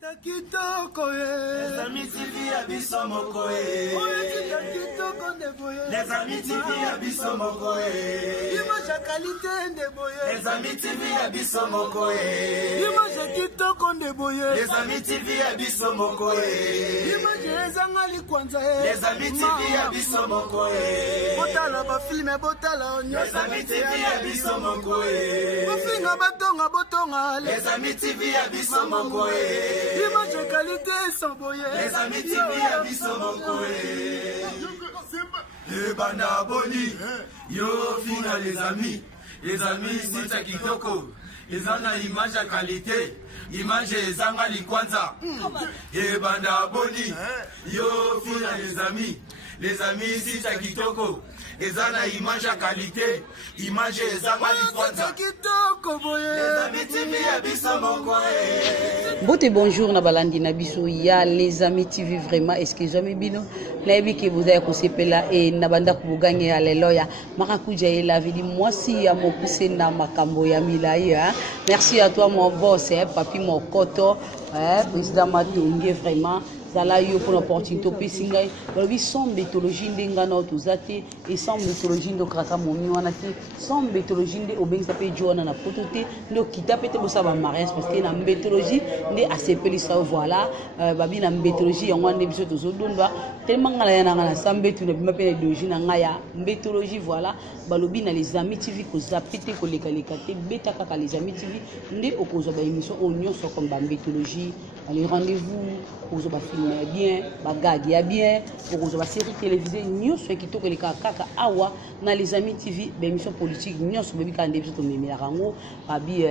Les amis TV abisso mokoe. Les amis TV abisso mokoe. Image qualité ndeboye. Les amis TV abisso mokoe. Image kitoko ndeboye. Les amis TV abisso mokoe. Image ezangali kwanza. Les amis TV abisso mokoe. Botala ba film botala onyo. Les amis TV abisso mokoe. Bofinga batonga botonga. Les amis TV abisso mokoe. Image qualité sans boye. Les amis TV abisso mokoe. Le banda boni. Yo fina les amis c'est à kitoko. Les ana image à qualité. Image ezangali kwanza. Le banda boni. Yo fina les amis c'est à kitoko. Les ana image à qualité. Image ezangali kwanza. Les amis TV abisso mokoe. Bote bonjour na balandi na biso ya les amis TV vraiment excusez-moi bino laibi ke bozaya kosepela e na banda kubuganye ya leloya makakuja la vidi mwasi ya mokuse na makambo ya milai merci à toi mon boss papi mokoto président Matonge vraiment Zala yo pour l'opportunité pisingai lobi sans mythologie ndengana tozate et sans mythologie ndo kraka momi wana te sans mythologie nde obengisa pe jona na potote ndo kitapete bosa ba mariage parce que na mythologie nde asepelisa voilà babi na mythologie yango nde biso tozodondwa tellement ngala yana ngala sambetu na bima pe mythologie na ngaya mythologie voilà balobi na les amis TV ko zapete ko lekaleka te beta kaka les amis TV nde okozo ba émission onyo so comme ba mythologie allez rendez-vous okozo ba bien, bagagi ya bien, pour la série télévisée, nous sommes qui toquent les kaka awa, na les amis TV, émission politique, nous sommes bien quand on débute au Mémérango, babi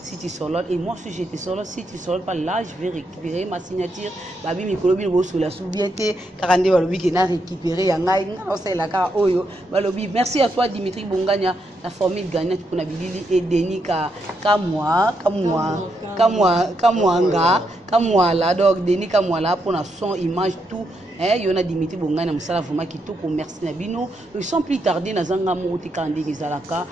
City Solo, et moi si j'étais solo, City Solo, pas là, je vais récupérer ma signature, babi mes colombes sur la soubiété, 42 balobi qui n'a récupéré, yangai, non c'est la cara oyo, balobi. Merci à toi Dimitri Bongania, la formule gagnante qu'on a bilili et Denis kamwa là donc Denis kamwa là pour la son image tout yona Dimitri Bongana musala vraiment kitoko merci na bino sans plus tarder na zanga moti kande ngizalaka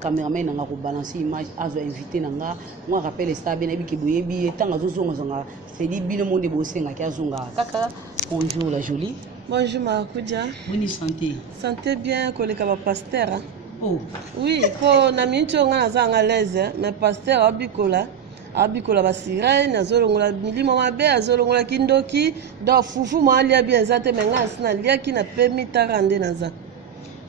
cameraman nga ko balancer image azo invité nanga moi rappelle ça bien abi kiboyebi etanga zozonga zonga c'est dit bino monde bosenga kiazonga kaka bonjour la jolie bonjour Makudia bonne santé santé bien koleka ba pasteur oh oui ko na mincho nga zanga l'aise mais pasteur abikola basira nazolongola milimo mabe azolongola kindoki do fufu mo alia bien zate menga sina liaki na pemi tarande naza.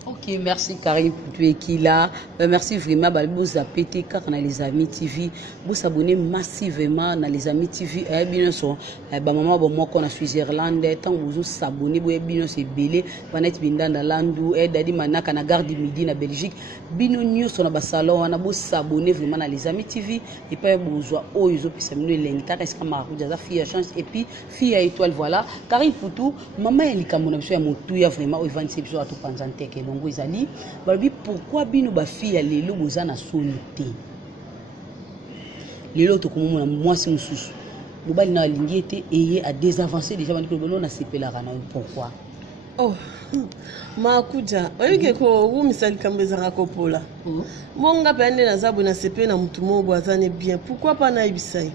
Ok, merci Karim pour tu es qui là. Merci vraiment vous appétez car on a les amis TV. Vous abonnez massivement dans les amis TV. Bien sûr, maman bon moi qu'on a Switzerland tant vous s'abonnez bien c'est belé. Vanet binda dans landu dadi manaka na garde midi na Belgique. Bino news on a ba salon on a vous s'abonner vraiment dans les amis TV et pas besoin oh ils ont pu s'amener l'encar est-ce que ma route fille chance et puis fille à étoile voilà. Karim pour tout maman elle kamona biso ya motu ya vraiment au 27 jours à tout panzante que longo izali balobi pourquoi bino ba fille ya lelo boza na solité lelo to komona mwasi mususu lobali na lingete et à désavancer déjà bandi ko na sepela kana pourquoi oh Makudia oyike ko umisali kambeza rakopola monga pende na zabu na sepe na mutu mobo azane bien pourquoi pas na ibisai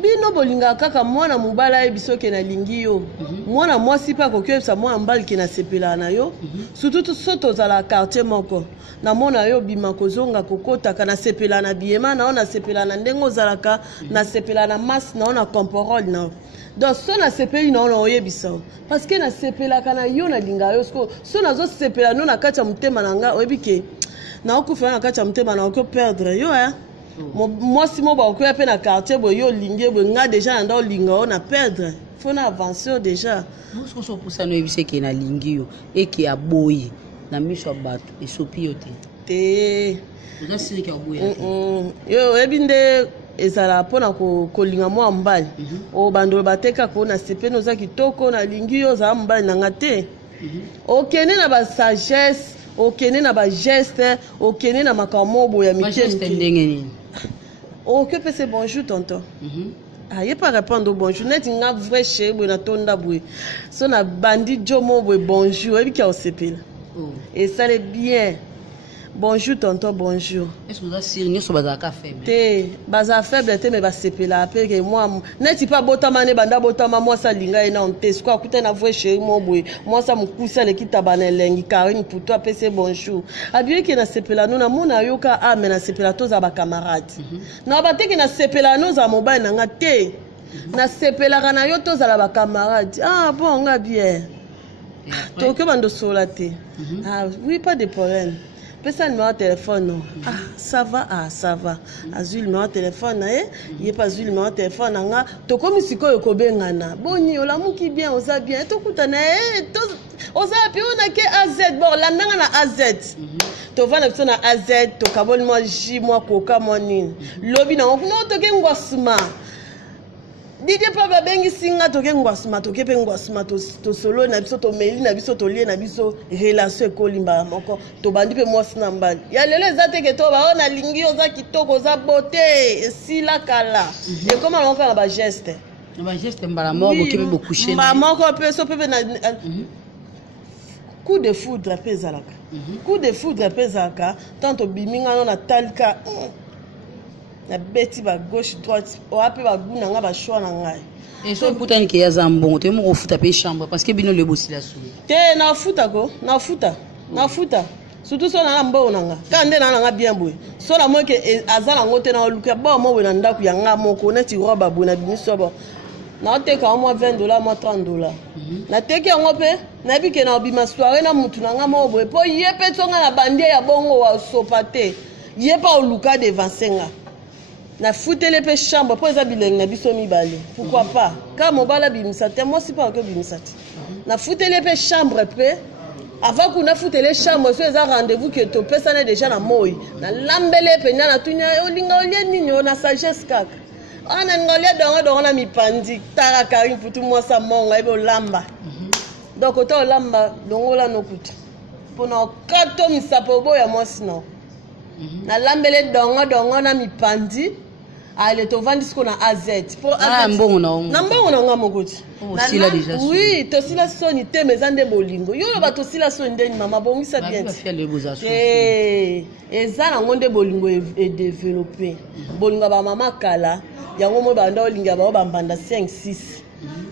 bino bolinga kaka mwana mubala ebisoke na lingio mwana mwasi pa kokebisa mwana mbali ke na sepela na yo surtout soto za la quartier moko na mona yo bima kozonga kokota kana sepela na biema na ona sepela na ndengo zalaka na sepela na mas na ona comporol na donc so na sepeli na ona oyebisa parce que na sepela kana yo na linga yo so na zo sepela no na kacha mutema nanga oyebike na okufa na kacha mutema na oko perdre yo moi si moi ba pe na quartier bo yo lingue bo nga déjà na linga on a perdre faut na avancer déjà nous so pour ça no ebise ke na lingi yo e ke aboyi na miso bato e sopi yo te on a siri ke aboyi yo ebinde ezala pona ko linga mo mbali o bando bateka ko na sepe no za kitoko na lingi yo za mbali na ngate okene na ba sagesse okene na ba geste okene na makamobo ya mikeni ok c'est bonjour tonton ah il pas répondre au bonjour net nga vrai chez na tonda boué so na bandi jomo boué bonjour et bi ka osepela et ça les bien Bonjour tonton, bonjour. Est-ce que vous avez sérieux sur bazaka faible? Te, baza faible te me basepela après que moi neti pas botama ne banda botama moi ça linga ina onte quoi kuta na voix chéri mon boy. Moi ça mukusa le kitabana lengi Karine pour toi pese bonjour. Abiye ki na sepela no na mona yoka ame na sepela to za ba camarade. Na ba te ki na sepela no za mobile na nga te. Na sepela kana yo to za la ba camarade. Ah bon nga bien. To ke bando sola te. Ah oui pas de problème. Pesa numéro de téléphone non. Ah ça va, ah ça va. Azul numéro de téléphone il pas azul numéro de téléphone nga to komi sikoyo kobengana. Boni ola muki bien oza bien to kutana to oza pi ona ke AZ bon la nanga na AZ. To vana biso na AZ to kaboli moi J moi Coca moi nini. Lobi na no to ke ngwasuma. Didi papa bengi singa to ke ngwasuma to ke pe ngwasuma to solo na biso to meli na biso to lie na biso relation ekolimba moko to bandi pe mwasi na mbali ya lelo ezate ke to ba ona lingi oza kitoko za beauté sila kala et comment on fait ba geste mbala moko ke be bokushe na moko pe so pe na coup de foudre pe zalaka coup de foudre pe zalaka tanto biminga no na talika na beti ba gauche droite o ape ba guna nga ba choix na ngai et so putani ke ya zambongo te mo futa pe chambre parce que bino le bossi la sou te na futa ko na futa surtout so na mbo na nga kande na nga bien boy so la mo ke azala ngote na luka ba mo we na ndaku ya nga moko na ti roba bo na bimiso ba na te ka mo $20 mo $30 na te ke ngo pe na bi ke na obima soirée na mutu na nga mo boy po ye pe tonga na bandie ya bongo wa sopate ye pa oluka devant senga na futele pe chambre po eza bilenge na biso mibale pourquoi pas ka mobala bimisa te moi si pas que bimisa te na futele pe chambre pe avant kuna futele chambre so eza rendez-vous que to pesa na déjà na moi na lambele pe na tunya olinga olie nini na sagesse kaka ana ngolia dongo na mipandi tara Karine pour tout moi ça monga ebo lamba donc autant lamba dongo la nokuta pona kato misapo boya moi sinon na lambele dongo na mipandi ale to vandi siko na AZ pour mbongo na nga mokoti na sila déjà oui to sila soni te mezande bolingo yo ba to sila soni ndeni mama bongisa bien eza na ngonde bolingo e développer bolingo ba mama kala yango mo banda olinga ba bambanda 5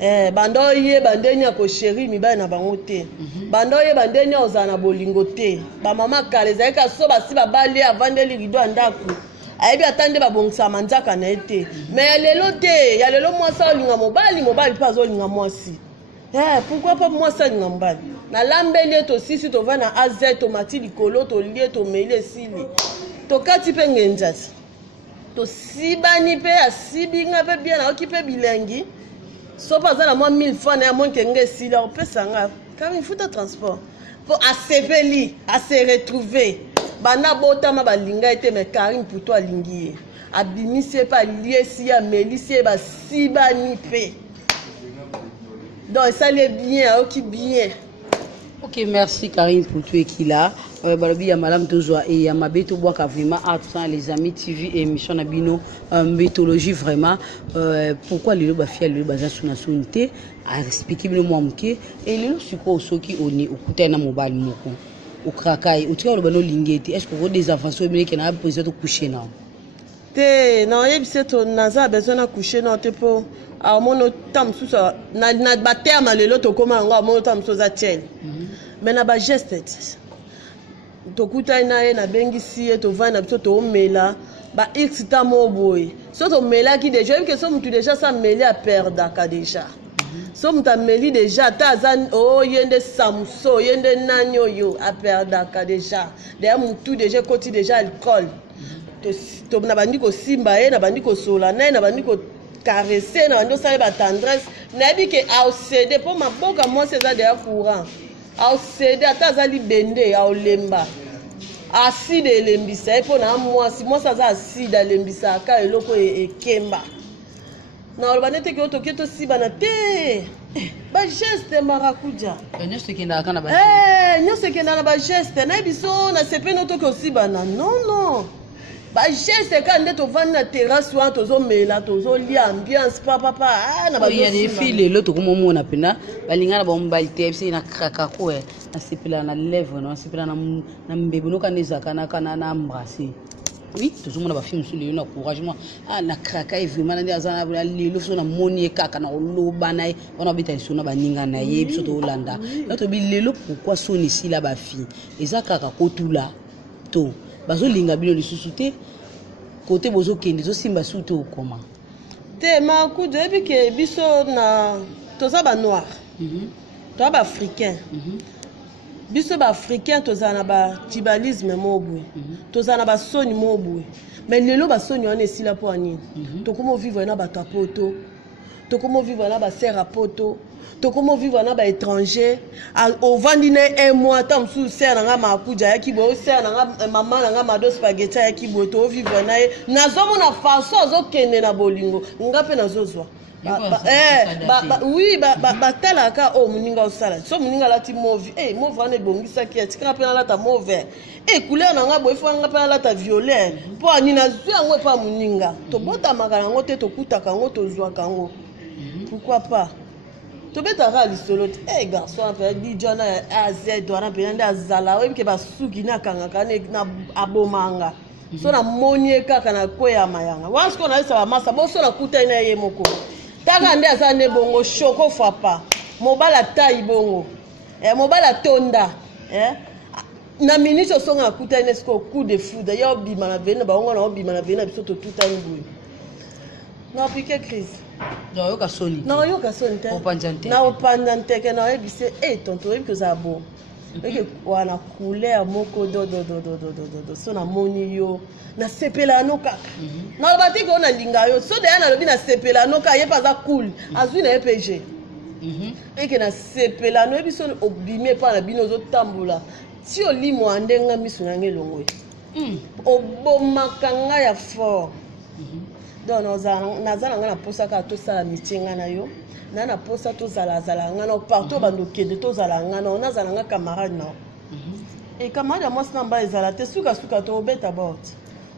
6 bando ye bandeni ko chéri mi ba na bango te bando ye bandeni ozana bolingo te ba mama kala ezaka so basi ba bali avandeli rido andaku aibi atande ba bongisa manjaka na ete mais lelo te ya lelo mwasa olinga mobali pas olinga mwasi pourquoi pas mwasa olinga mbali na lambeli to sisi to va na AZ to mati likolo to lie to mele sili to kati pe ngenjati to sibani pe asibinga pe bien na okipe bilengi so pas na moi 1000 francs na mon kenge sila opesa nga quand il faut de transport pour asepeli à se retrouver bana botama balinga ete me Karine pour toi lingi abimisi pa liesi ya melisi ba sibani pe donc ça les bien ok bien. Ok, merci Karine pour tout qui là. Balobi ya malam tozwa et ya mabeto boaka vraiment à les amis TV et émission nabino mythologie vraiment pourquoi les ba fiel le baza suna sunité a expliquer bino moi muke et lelo siko soki oni okutana mobile moko ukrakai utika lo bano lingeti est-ce que vous des enfants so bien que na besoin de coucher na te na yebise to naza besoin na coucher na te po a mono tam susa na baterma lelo to koma ngo mono tam susa tiel mais na ba geste to kuta na ye na bengisi e to vana biso to mela ba x ta mo boy so to mela ki déjà que so mutu déjà ça meli a perdre ka déjà so muta meli déjà ta zan o yende samso yende nanyo yo a perdre ka déjà de mutu déjà koti déjà alcool to na bandi ko simba e na bandi ko sola na bandi ko caresser na bandi ça ba tendresse na bi ke a céder pour ma boka moi c'est ça déjà courant a céder ata zali bende a olemba acide elembisa epo na mwasi ça za acide elembisa ka eloko ekemba na olba nete ke otoki to siba na te ba geste marakuja nyose kenda kana ba nyose kenda na ba geste na biso na sepe no to ko siba na non ba geste ka nde to vanda na terrasse wa to zo mela to zo li ambiance papa na ba il y a des filles l'autre comme moi na pena balingana ba mbali tepsi na kraka ko na sipila na lèvre na sipila na mbebe no kaneza kana na embrasser. Oui, tout le monde a fait un encouragement. Ah, na kraka et vraiment na azana na lelo so na moni kaka na loba na on habite sur na baninga na ye biso to Hollanda. Notre bilelo pourquoi son ici là ba fille. Eza kaka ko tout là to. Bazo linga bilo lisusuté côté bozo kende zo simba suto okoma. Te ma ku debi ke biso na toza ba noir. To ba africain. Biso ba africain tozana ba tribalisme mobwe tozana ba soni mobwe mais lelo ba soni on est là pour ani to comment vivre na ba tapoto to comment vivre na ba serre à poto to comment vivre na ba étranger au vandine un mois tam sous serre na makuja ya kibo serre na maman na ma do spaghetti ya kibo to vivre na zo mona façon zo kende na bolingo ngape na zozwa oui batalaka o muninga osala so muninga lati mauve mauve ane bongisa ki atika pe na lata mauve couleur na nga boy fo nga pe na lata violet po ani na zwi yango pa muninga to bota makana ngo te to kutaka ngo to zwa kango pourquoi pas to beta ra lisolo garçon pe di jona az doana pe nda azala we ke basuki na kanga kane na abomanga so na monie kaka na koya mayanga wasko na isa ba masa bo so na kuta ina ye moko taka nde azane bongo choko fapa mobala tai bongo mobala tonda na minute songa kuta inesko coup de foudre ya obima na vena ba ngo na obima na vena biso to tuta ngui na pique crise na yo ka soni te na opandante ke na ebise tonto ebi ko za bo eke wana couleur moko do so na moni yo na sepela no kaka na lobati ko na linga yo so de na lobi na sepela no ka ye pas za cool azwi na EPG eke na sepela no ebiso obime pa na bino zo tambula ti olimo andenga misu na ngelongo obomakanga ya fort donc nazala nga na posa ka tosala mitinga na yo na posa tozala nga na partout bando kende tozala nga na nazala nga camarade na et camarade moi na mba ezala te suka to beta bot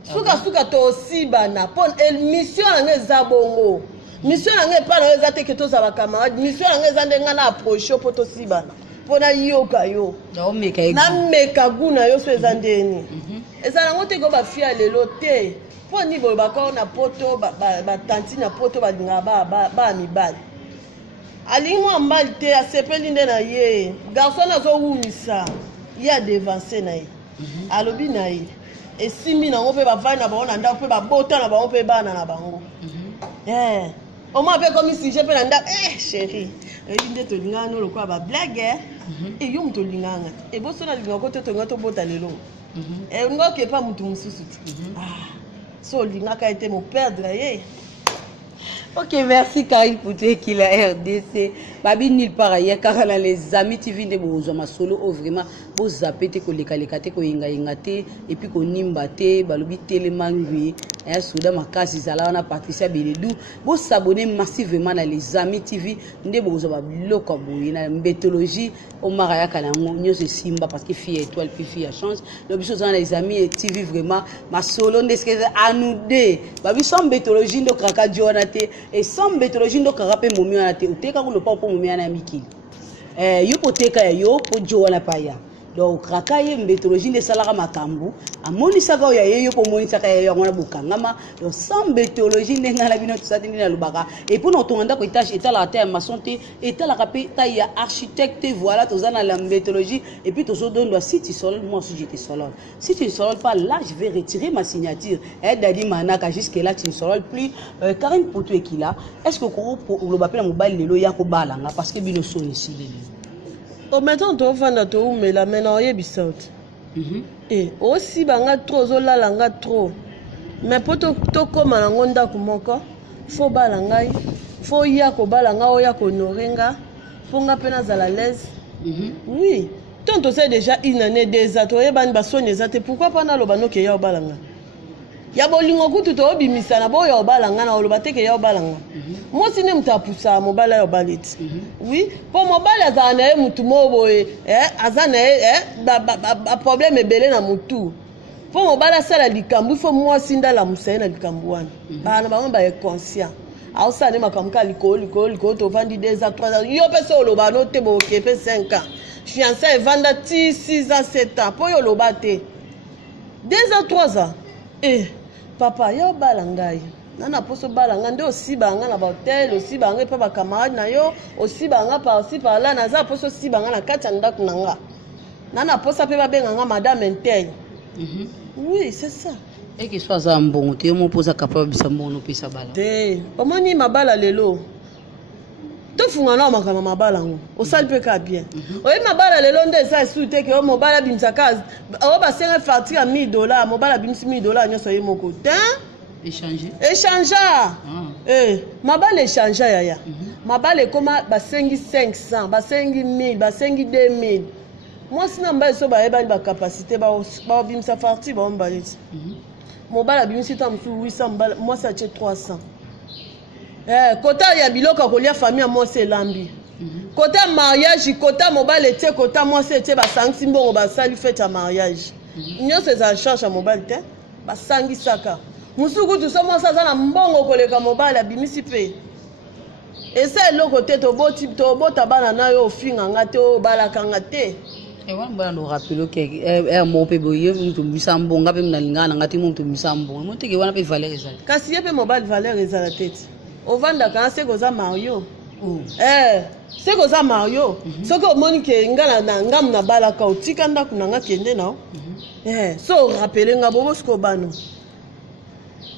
suka to sibana pon mission na ngeza bongo mission na ngepa na eza te ke tozala camarade mission na ngeza ndenga na approcher po to sibana pona yoka yo na meka guna yo so eza ndeni ezala ngo te ko ba fia lelo te po ni bo ba ko na poto ba tanti na poto ba dinga ba mibali alingo ambali te asepeli nde na ye garçon azowumisa ye adevanse na ye alobi na ye esimbi nango mpe bavai na bango na ndako mpe babota na bango mpe bana na bango oma mpe komi sije mpe na ndako chéri eyi nde tolinganga no lokola bablage yo moto olinganga eboso na lingako te tolinga tobota lelo olinga okepa motu mosusu te so olingaka ete moperdre ye. Ok, merci Karine pour tout qui la RDC. Babi nil par ailleurs car les amis TV de Bozoma solo oh vraiment bo zapete ko lekalekate ko ingate et puis ko nimbate balobi telemangui ya souda makasi zala na Patricia Beledou bo s'abonner massivement dans les amis TV de Bozoma biloko boye na mbétologie au maraya kalango nyoso simba parce que fille étoile puis fille a chance le biso dans les amis TV vraiment ma solo ndesque à nous deux babi sans mbétologie ndo kraka dionate et sans mbétologie ndo karape momi na te uteka ko le papa momi na mikili yo poteka yo po joana paya donc krakaye mbétologie de salara makambu amoni saka ya yo po moni saka ya ngona bukangama donc sans mbétologie ndenga na bino tsati na lubaka et pour notre anda ko étage état la terre maçon te état la capé ta ya architecte voilà tozana la mbétologie et puis tozo dondo si tu sol moi aussi j'étais solol si tu ne solol pas là je vais retirer ma signature et dadi manaka jusque là tu ne solol plus Karine pour toi qui là est-ce que ko le bapela mobile lelo ya ko balanga parce que bino son ici lelo maintenant to vanda to umela mena oyebisa oti aussi banga trop ozolalanga trop mais po tokóma nango ndako moko fo bala ngai fo ya kobala nga oya konore nga mpo nga mpe nazala l'aise oui tant tosai déjà une année deux ans toyebani basoni eza te pourquoi mpa naloba noke ya obala nga ya bolingo kutu toyobimisana boya obala nga na oloba teke ya obala nga mwasi nde mutu apusa mobala ya obala eti oui mpo mobala azala na ye mutu mo boye aza na ye baproblème ebele na mutu Pour mobala sala likambu, il faut moi sinda la musena likambu wana. Bana bango ba conscient. A osane makamka liko to vandi 2 ans 3 ans. Yo pesa oloba no te bo kepe 5 ans. Fiancé vanda 6 ans 7 ans. Po yo loba te. 2 ans 3 ans. Papa yo balangai. Nana poso balanga nde aussi banga na hotel, aussi banga pa ba camarade na yo, aussi banga par-ci par-là na za poso aussi banga na kati ndako nanga. Nana posa pe ba benga madame Intel. Oui, c'est ça. Et que soit un bon, tu me poses à capable de s'en bon puis ça bala. Comment ni ma bala lelo? Tu fous na makama ma bala ngo. O sal pe ka bien. O ma bala lelo nde sa soute que o mo bala bimsa kaz. O ba senga facture à $1000, mo bala bimsi $1000 nyoso ye moko. Échanger. Échanger. Ma bala échanger yaya. Ma bala koma ba sengi 500, ba sengi 1000, ba sengi 2000. Moi si namba so ba eba ba capacité ba bimsa parti ba on baleti. Mon bala bimsi tam su 800 bala, moi ça tient 300. Kota ya biloko kolia famille moi c'est lambi. Kota mariage, kota mobile était kota moi c'était ba sangi mbongo ba sali fête à mariage. Nyo c'est ça charge à mobile te ba sangi saka. Musuku tu somo ça na mbongo koleka mobile bimisi pe. Et ça le côté to boti to bota bana na yo finga ngate o bala kangate. Et on va nous rappeler que mon père boye nous musambo ngape mnalingana ngati muntu musambo. Mon teke wana pe valeur ezala. Kasi yepe mobile valeur ezala tete. Ovanda quand c'est goza Mario. C'est goza Mario. Ce que Monique ngala na ngam na bala ka utika ndaku na ngakende na. So rappeler ngabo bosko bano.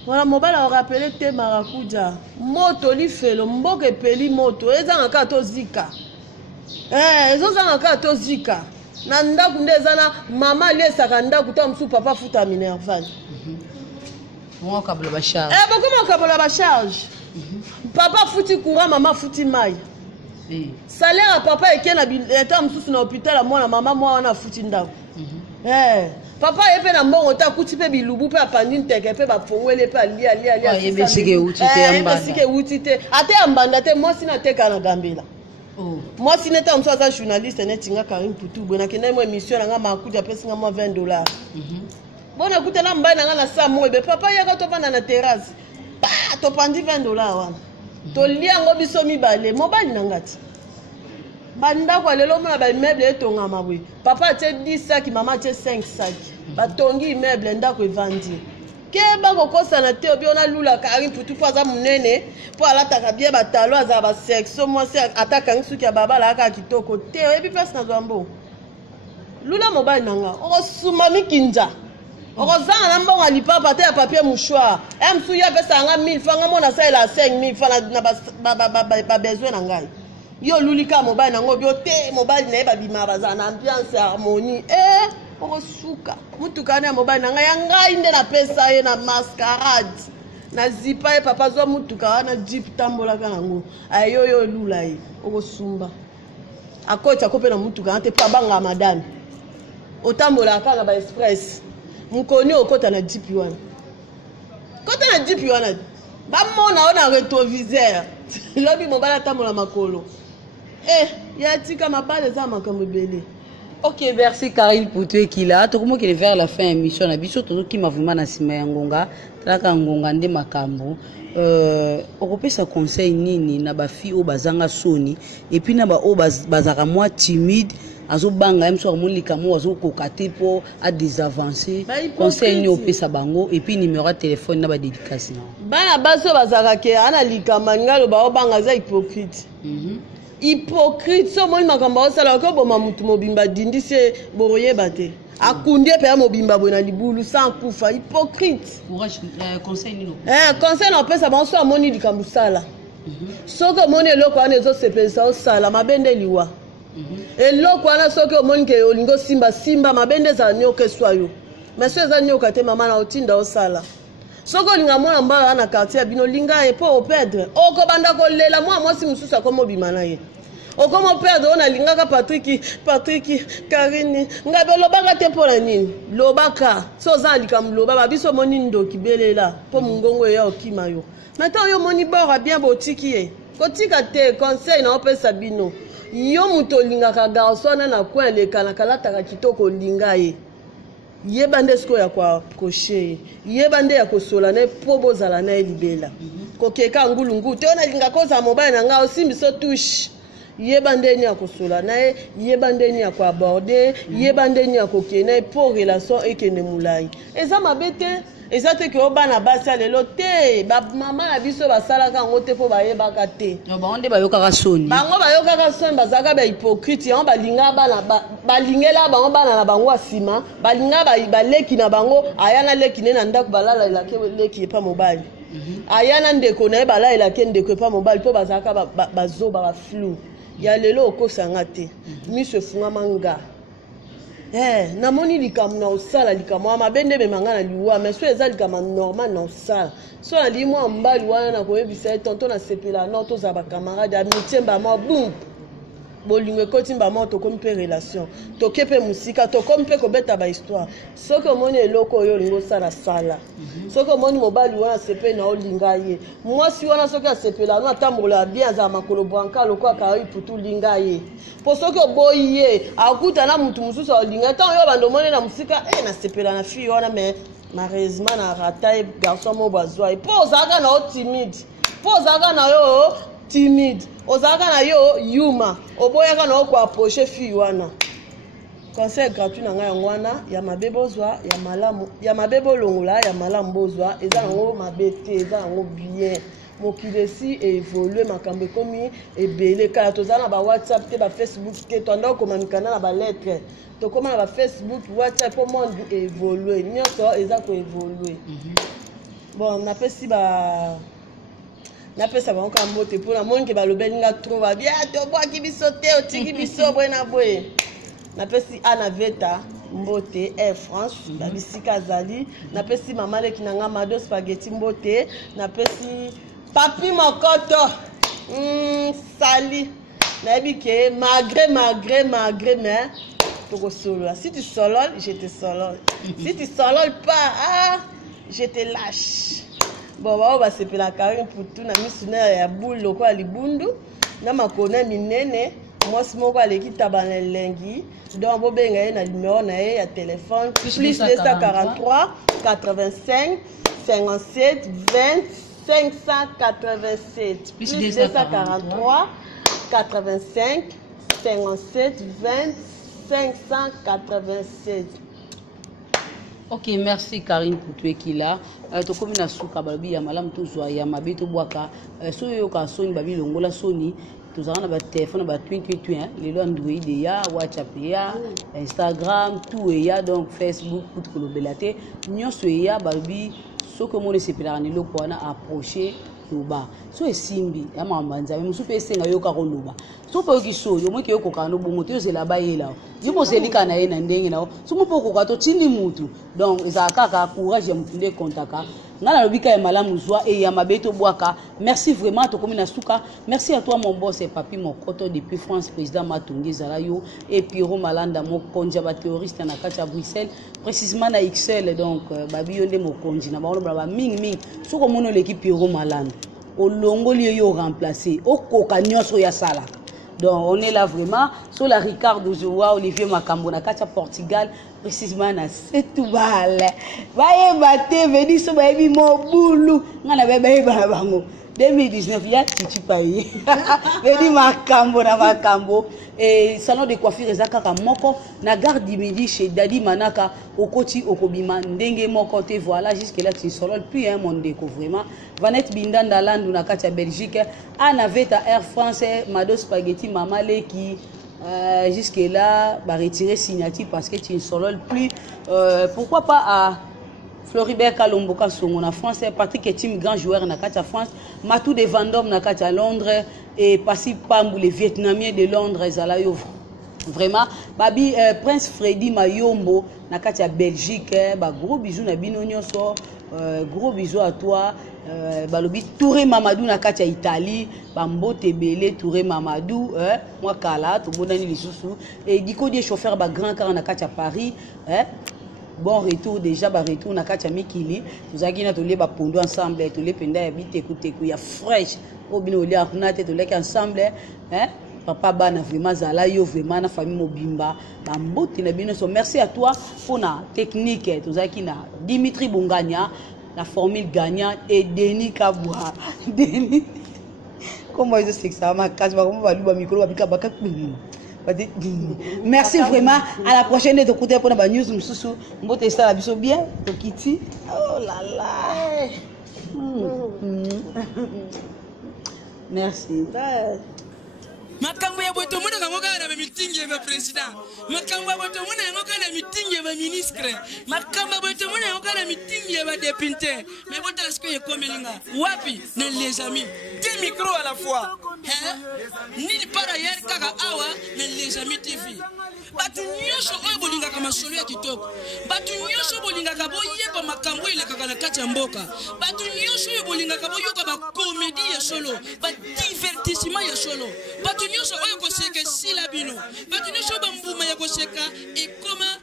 Voilà mobile a rappelé te marakuja. Moto li felo mboke peli moto ezanga ka to zika. Ezanga ka to zika. Na ndaku ndezana mama lesaka ndaku ta msu papa futa minerval. Bon kabla ba charge. Beaucoup kabla ba charge. Papa futi courant, maman futi maille. Salaire à papa et qui est à l'hôpital, moi, maman, moi, on a futi ndako. Papa est fait un bon retard, coutu pe bilubu pe apandine teke pe ba fongwele pe ali. Yebe sike utite ambanda. Sike utite. Ate ambanda te moi sina te kana gambela. Moi si n'était en soit journaliste netinga Karim Poutou, bona kena mo émission nga makuja pesa nga mo $20. Bon écoute na mbana nga na sa mo be papa yaka to vanda na terrasse. Ba to pandi $20 wana. To liango biso mibale mobali nangati. Banda kwa lelo mona ba immeuble etonga mabwe. Papa te 10 sacs, maman te 5 sacs. Ba tongi immeuble ndako evandi. Ke ba kokosa na te obi ona lula Karim Poutou faza munene po alata bien ba talo za ba section moi se ataka nsuki ya baba la ka kitoko te e bi pesa na zombo. Lula mobali nanga o suma mikinja. O zanga na mbonga lipapa te ya papier mouchoir. Msu ya pesa nga 1000 francs mona sa ela 5000 francs na ba besoin na ngai. Yo lulika mobile nango bio te mobile na eba bima bazana ambiance harmonie oko suka mutuka na mobile nanga ya ngai nde na pesa ye na mascarade na zipa ye papa zo mutuka na jeep tambola kanango ayo yo lula ye oko sumba akocha kope na mutuka ante pa banga madame otambola kanga ba express mukoni okota na jeep wana kota na jeep wana ba mona ona retroviseur lobi mobile tambola makolo ya tika mabale za makambo belé. Ok, merci Karim Poutou qui là. Tout le monde qui est vers la fin émission na biso tout qui m'a vraiment na sima ya ngonga, traka ngonga nde makambo. Okopesa conseil nini na ba fi o bazanga soni et puis na ba o bazaka moi timide azo banga mso amulika mo azo kokate po a des avancées. Conseil ni opesa bango et puis numéro de téléphone na ba dédicace na. Bana baso bazaka ke ana likama ngalo ba o banga za hypocrite. Hypocrite so moni makambo osala ko boma mutu mobimba dindi se boroye bate akundie pe mobimba bona libulu sans kufa hypocrite conseil nino conseil na pesa ba so amoni likambu sala soko moni eloko ana ezo sepelisa osala mabende liwa eloko ana soko moni ke olingo simba mabende za nyoka swayo mais so za nyoka te mama na otinda osala soko linga mwana mbala na quartier bino linga e po perdre oko banda ko lela moi si mususa ko mobima na ye oko mo perdre ona linga ka Patrick Karine ngabe lobaka te po na nini lobaka so za likam loba ba biso moni ndo kibelela po mungongo ya okima yo maintenant yo moni bora bien botiki e kotika te conseil na opesa bino yo muto linga ka garçon na coin le kana kalata ka kitoko linga ye yebande siko ya kwa crochet yebande ya kosola na po bozala na libela kokeka ngulungu te ona linga koza mobile na nga osimbi so touche yebande ni ya kosola na yebande ni ya kwa aborder yebande ni ya kokena po relation ekene mulai eza mabete eza te ke obana basi lelo te ba mama na biso basalaka ngo te po bayebaka te bango nde bayokaka soni bazaka ba hypocrite yango balinga bana balingela bango bana na bango asima balinga baleki na bango ayana leki ne na ndako balala elake leki epa mobile ayana ndeko na ye balala elake ndeko epa mobile po bazaka bazoba ba flou ya lelo okosanga te miso efungama nga namoni likambo na osala likambo ya mabe nde memanga na liwa mais so eza likambo normal na osala so na limwa mbali wana na koyebisa ye tonto na sepela no tozala bacamarade amitié mbama bum bolingo ekoti mbama tokomi mpe relation toke mpe musika tokomi mpe kobeta bahistoire soki omoni eloko oyo olingi osala sala soki omoni mobali wana asepeli na olinga ye mwasi wana soki asepela no atambola bien azala makolo bwanka lokola kari putu linga ye po soki oboyi ye akuta na mutu mosusu olinga ntango oyo bando omoni na musika nasepela na fille wana mais malheureusement na rata ye garçon mo bazwa ye mpo ozalaka na yo timide mpo ozalaka na yo timide ozalaka na yo yuma oboyaka na yo koaproche fille wana conseil gratuit na ngai yango wana ya mabe bozwa ya malamu ya mabe bolongola ya malamu bozwa eza yango mabe te eza yango bien mokili esi evolue makambo ekomi ebele kala tozala na bawhatsapp te bafacebook te toanda okoma mikanda na balettre tokóma na bafacebook whatsapp po monde evolue nyonso eza koevolue bon napesi napesa bango ka mbote mpona monke balobeli nga tro babia tobwaki biso te otiki biso boye na boye napesi ana veta mbote Air France babisika azali napesi mama leki na nga mado spaghetti mbote napesi papi mokoto sali nayebi ke malgré mais tokosolola si tu solol je te solol si tu solol pas je te lâche bon bao basepela Karine Putu na misuna ya boule lokola libundu na makona minene mwasi moko aleki tabana elengi donc bobenga ye na numéro na ye ya téléphone plus 243 85 57 20 587 plus 243 85 57 20 587. Ok, merci Karine Putu Ekila. Tokomi na suka balobi ya malamu tozwa ya mabe tobwaka so yoka soni babi longola soni tozala na téléphone ba twin lelo Android ya WhatsApp ya Instagram tout ya donc Facebook pour kolobela te nyonso ya balobi soko moni sepela ni loko wana approcher loba so esimbi ya mamba nzambe musu pe senga yoka koloba so po kiso yo moke yoko kana bongo te yozela bayela yo moselika na ye na ndenge na so mopo ko kato tindi mutu donc za kaka courage ya mutu nde kontaka ngana lobika ya malamu zwa et ya mabeto bwaka merci vraiment to komina suka merci à toi mon boss et papi mon koto depuis France président Matongi Zalayo et Piro Malanda mon konja ba terroriste na kati à Bruxelles précisément na XL donc babi yonde mo konji na ba ba ming so ko mono l'équipe Piro Malanda au longo lieu yo remplacer au koka nyonso ya sala. Donc on est là vraiment sur la Ricardo Joa Olivier Makambo na kati à Portugal précisément na Setúbal baye baté veni so bayebi mo bulu ngana baye bango 2019 ya titi paye veni Makambo na Makambo et salon de coiffure ezaka ka moko na gare du midi chez Dadi Manaka okoti okobima ndenge moko te voilà jusque là tu solo puis un monde déco vraiment Vanette Bindanda landu na kati ya Belgique ana veta Air France Mado Spaghetti Mama Leki jusque là va retirer signature parce que tu ne solo plus pourquoi pas à Floribert Kalomboka Songo na France, Patrick Etim grand joueur na Katia France, Matou de Vendôme na Katia Londres et Passi Pambou les Vietnamiens de Londres Zalayo vraiment babi Prince Freddy Mayombo na Katia Belgique ba gros bisous na bino nyonso gros bisous à toi balobi Touré Mamadou na Katia Italie Bambote Belé Touré Mamadou moi kala to bonani lisusu et diko die chauffeur ba grand car na Katia Paris bon retour déjà ba retour na kati ya mikili tozaki na tole ba pondo ensemble tole penda ya bite écoute ya fresh au bino lia kuna te tole ensemble papa bana vraiment zala yo vraiment na famille mobimba ba mbote na bino so merci à toi pour na technique tozaki na Dimitri Bonganya la formule gagnant et Denis Kabwa Denis comment ils expliquent ça ma casse comment va lui ba micro ba bika baka merci vraiment à la prochaine de côté pour na news mususu mbote ça la biso bien to kiti oh là là merci makambo ya boto mona kangoka na meeting ya president makambo ya boto mona kangoka na meeting ya ministre makambo ya boto mona kangoka na meeting ya député mais boto est-ce que yekomelinga wapi na les amis deux micros à la fois hein ni par ailleurs kaka awa na les amis TV batu nyosho oyo bolingaka masolo ya kitoko batu nyosho bolingaka boyeba makambo ile kaka na kati ya mboka batu nyosho oyo bolingaka boyoka ba comédie ya solo ba divertissement ya solo batu nyosho oyo koseka sila bino batu nyosho ba mbuma ya koseka et comment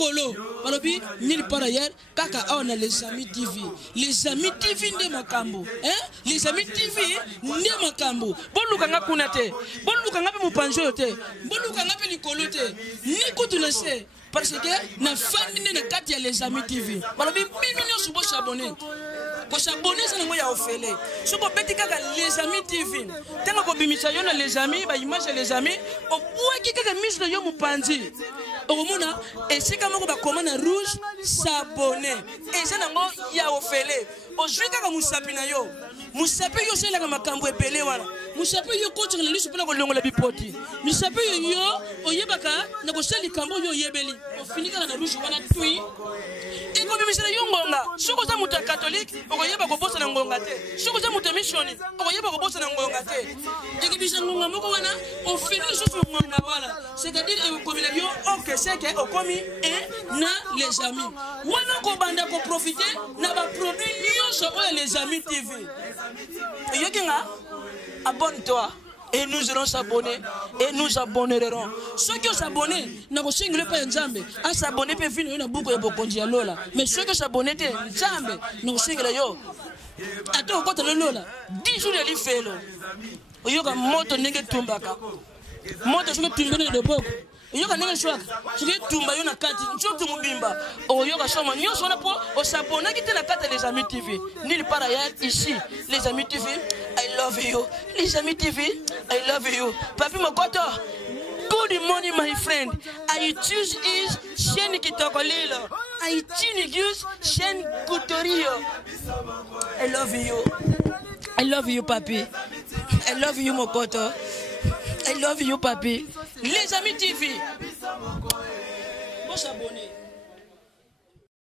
kolo balobi nil par ailleurs kaka awa na les amis TV nde makambo hein les amis TV nde makambo bolukanga kuna te bolukanga pe mupanjo te bolukanga pe likolo te ni kutuna se parce que na famille na kati ya les amis TV balobi bino nyoso bo s'abonner ko s'abonner ça ngo ya ofele so ko beti kaka les amis TV tenga ko bimisa yo na les amis ba image ya les amis o bwaki kaka mise na yo mupanzi omona esika moko ba commande rouge s'abonner et ça ngo ya ofele o jwi kaka musapi na yo musapi yo sela kama makambo epele wana musapi yo ko tshela lisu pena ko longola bipoti musapi yo oyebaka na ko seli kambo yo yebeli o finika na rouge wana tui iko bimisela yo ngonga soko za muta catholique okoyeba ko bosa na ngonga te soko za muta missioni okoyeba ko bosa na ngonga te ikibisa ngonga moko wana o finika so ngonga wala c'est-à-dire ko bila yo ok c'est que o komi et na les amis wana ko banda ko profiter na ba produit nyonso oyo les amis TV yokinga abonne-toi et nous allons s'abonner et nous abonnerons ceux qui s'abonnent na ko single pa nzambe a s'abonner pe vino na buko ya bokonji ya lola mais ceux qui s'abonnent te nzambe na ko single yo ato ko to lola 10 jours ya lifelo oyoka moto ndenge tumbaka moto soki tumbene de boko oyoka ndenge shwaka soki tumba yo na kati nzoto mobimba oyoka soma nyonso na po osabonaki te na kati les amis TV nulle part ailleurs ici les amis TV I love you les amis TV I love you papi mokoto good morning my friend I choose is chaîne kitoko lilo I choose chaîne kutorio I love you papi I love you mokoto I love you papi les amis TV faut s'abonner